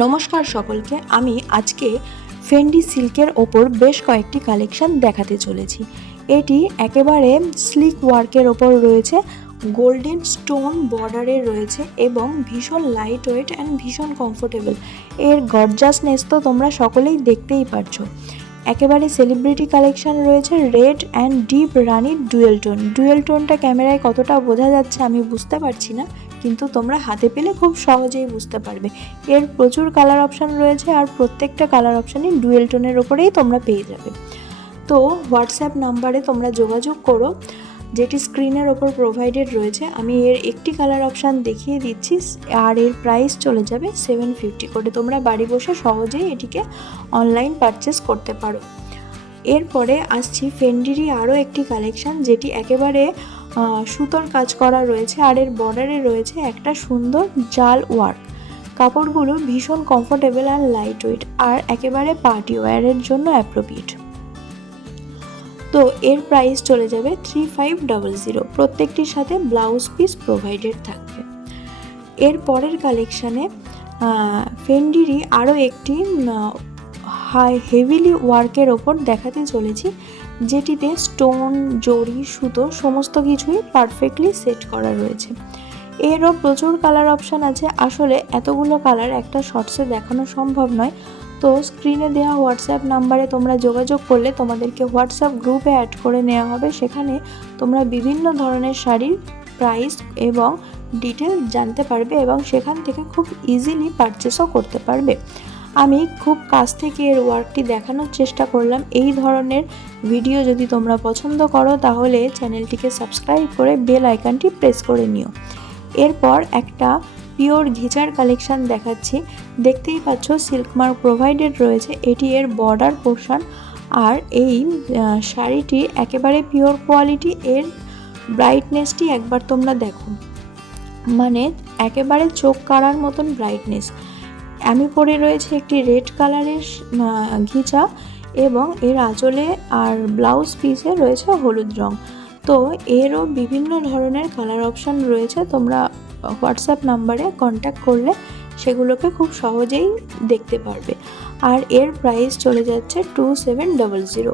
নমস্কার সকলকে। আমি আজকে ফেন্ডি সিল্কের ওপর বেশ কয়েকটি কালেকশন দেখাতে চলেছি। এটি একেবারে স্লিক ওয়ার্কের ওপর রয়েছে, গোল্ডেন স্টোন বর্ডারের রয়েছে এবং ভীষণ লাইট ওয়েট অ্যান্ড ভীষণ কমফোর্টেবল। এর গর্জাসনেস তো তোমরা সকলেই দেখতেই পারছো। একেবারে সেলিব্রিটি কালেকশন রয়েছে রেড অ্যান্ড ডিপ রানির ডুয়েল টোনটা ক্যামেরায় কতটা বোঝা যাচ্ছে আমি বুঝতে পারছি না, কিন্তু তোমরা হাতে পেলে খুব সহজেই বুঝতে পারবে। এর প্রচুর কালার অপশান রয়েছে আর প্রত্যেকটা কালার অপশানই ডুয়েল টোনের ওপরেই তোমরা পেয়ে যাবে। তো হোয়াটসঅ্যাপ নাম্বারে তোমরা যোগাযোগ করো, যেটি স্ক্রিনের ওপর প্রোভাইডেড রয়েছে। আমি এর একটি কালার অপশান দেখিয়ে দিচ্ছি আর এর প্রাইস চলে যাবে 750 করে। তোমরা বাড়ি বসে সহজেই এটিকে অনলাইন পারচেস করতে পারো। এরপরে আসছি ফেন্ডিরই আরও একটি কালেকশান, যেটি একেবারে সুতোর কাজ করা রয়েছে আর এর বর্ডারে রয়েছে একটা সুন্দর জাল ওয়ার্ক। কাপড়গুলো ভীষণ কমফোর্টেবল আর লাইট ওয়েট আর একেবারে পার্টি ওয়্যারের জন্য অ্যাপ্রোপ্রিয়েট। তো এর প্রাইস চলে যাবে 3500। প্রত্যেকটির সাথে ব্লাউজ পিস প্রোভাইডেড থাকবে। এর পরের কালেকশানে ফেন্ডিরই আরও একটি হেভিলি ওয়ার্কের ওপর দেখাতে চলেছি, যেটিতে স্টোন, জরি, সুতো সমস্ত কিছুই পারফেক্টলি সেট করা রয়েছে। এরও প্রচুর কালার অপশান আছে। আসলে এতগুলো কালার একটা শর্টসে দেখানো সম্ভব নয়। তো স্ক্রিনে দেওয়া হোয়াটসঅ্যাপ নাম্বারে তোমরা যোগাযোগ করলে তোমাদেরকে হোয়াটসঅ্যাপ গ্রুপে অ্যাড করে নেওয়া হবে। সেখানে তোমরা বিভিন্ন ধরনের শাড়ির প্রাইস এবং ডিটেলস জানতে পারবে এবং সেখান থেকে খুব ইজিলি পারচেসও করতে পারবে। আমি খুব কাছ থেকে এর ওয়ার্কটি দেখানোর চেষ্টা করলাম। এই ধরনের ভিডিও যদি তোমরা পছন্দ করো তাহলে চ্যানেলটিকে সাবস্ক্রাইব করে বেল আইকনটি প্রেস করে নিও। এরপর একটা পিওর ঘিচার কালেকশান দেখাচ্ছি। দেখতেই পাচ্ছ সিল্ক মার্ক প্রোভাইডেড রয়েছে, এটি এর বর্ডার পোর্শন। আর এই শাড়িটি একেবারে পিওর কোয়ালিটি। এর ব্রাইটনেসটি একবার তোমরা দেখো, মানে একেবারে চোখ কাড়ার মতন ব্রাইটনেস। আমি পরে রয়েছে একটি রেড কালারের ঘিচা এবং এর আঁচলে আর ব্লাউজ পিসে রয়েছে হলুদ রং। তো এরও বিভিন্ন ধরনের কালার অপশান রয়েছে। তোমরা হোয়াটসঅ্যাপ নাম্বারে কন্ট্যাক্ট করলে সেগুলোকে খুব সহজেই দেখতে পারবে। আর এর প্রাইস চলে যাচ্ছে 2700।